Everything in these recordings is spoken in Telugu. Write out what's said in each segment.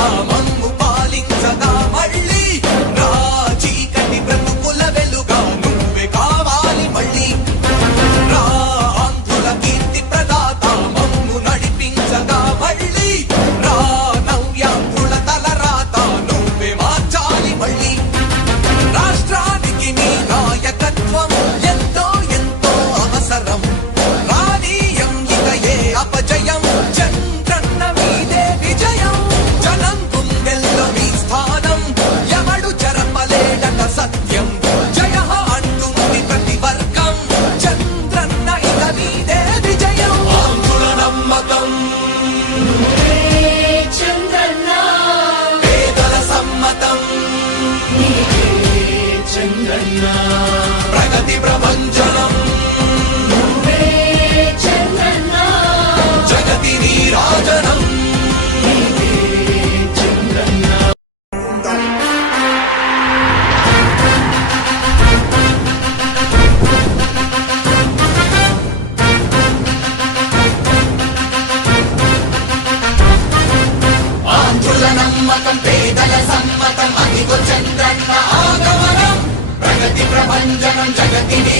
আমন্ত্রণ ஜகத்திலே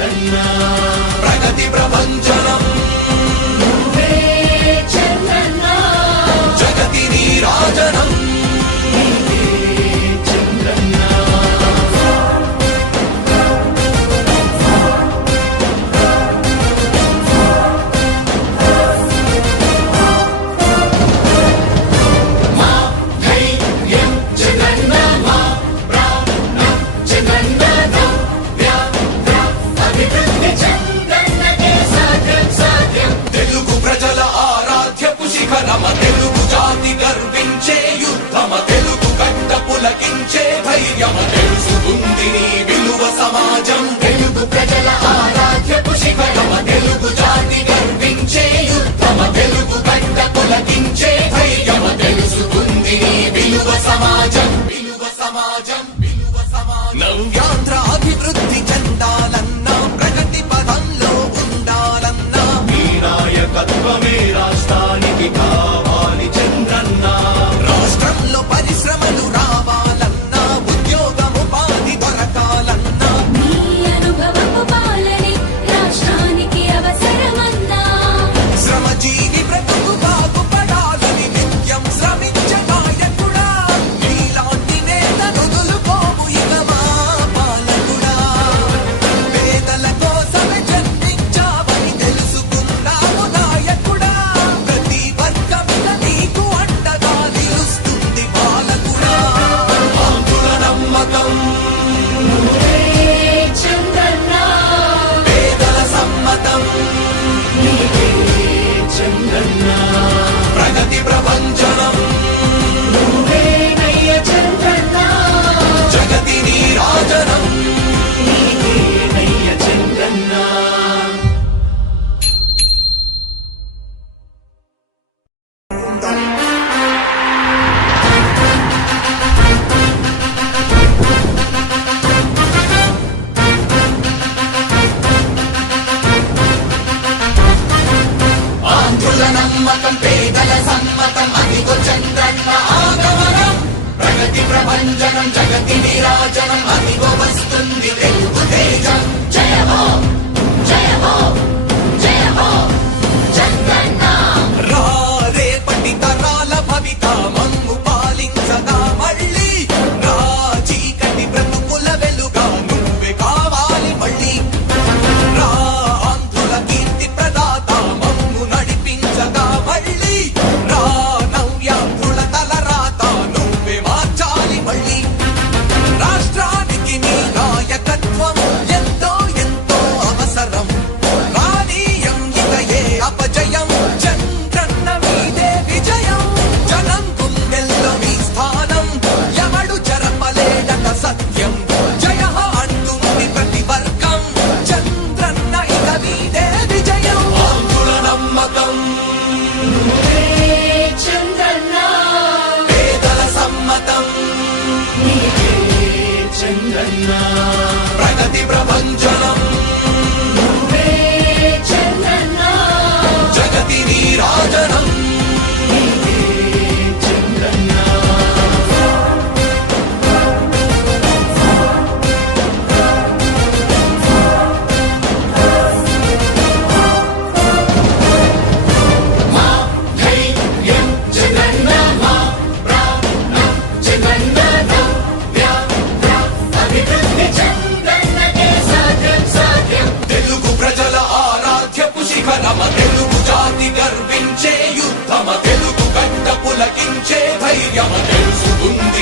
ప్రగతి ప్రపంచనం.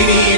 Lady